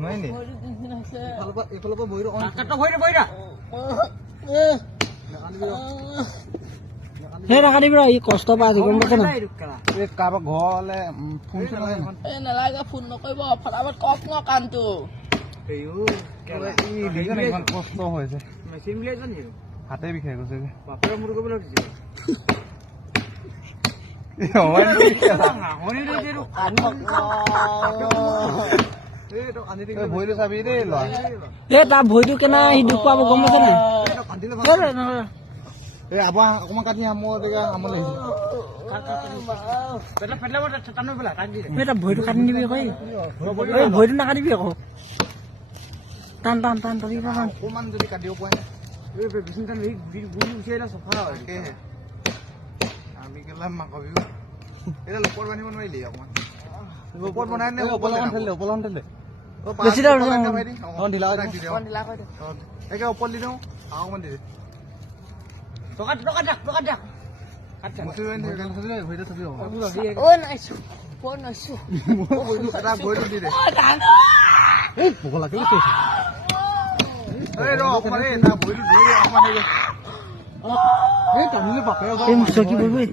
নাই নি এইফালৰ পৰা বহিৰ সেই নাকাটিবি ৰ ই কষ্ট পাই আছে গম পাইছ না কাৰোবাৰ ঘৰলে ফোন চোন নালাগে ফোন নকৰিব ফটাফট কওক ন কামটো ইমান কষ্ট হৈছে হাতে বিষাই গৈছে ভৰিটো চাবি দেই ল'ৰা এই তাৰ ভৰিটো কেনে সি দুখ পাব গম পাইছ নাই এই আবা অকণমান কাটি মই আমল লাগিছে এটা ভৰিটো কাটি দিবি আকৌ এই ভৰিটো নাকাটিবি আকৌ টান টান টান টান অকণমান যদি কাটিব পৰা আমি কেলা মাঘ বিহু এতিয়া লোপত বান্ধিব নোৱাৰিলি অকণমান লোপত বনাই নে ওপৰলৈ ঠেলে একে ওপৰত দি দিওঁ অকণমান দি দে ভৰিটো দি দে ভোক লাগিলে কৈছে টানিলে বাপে কি বলবি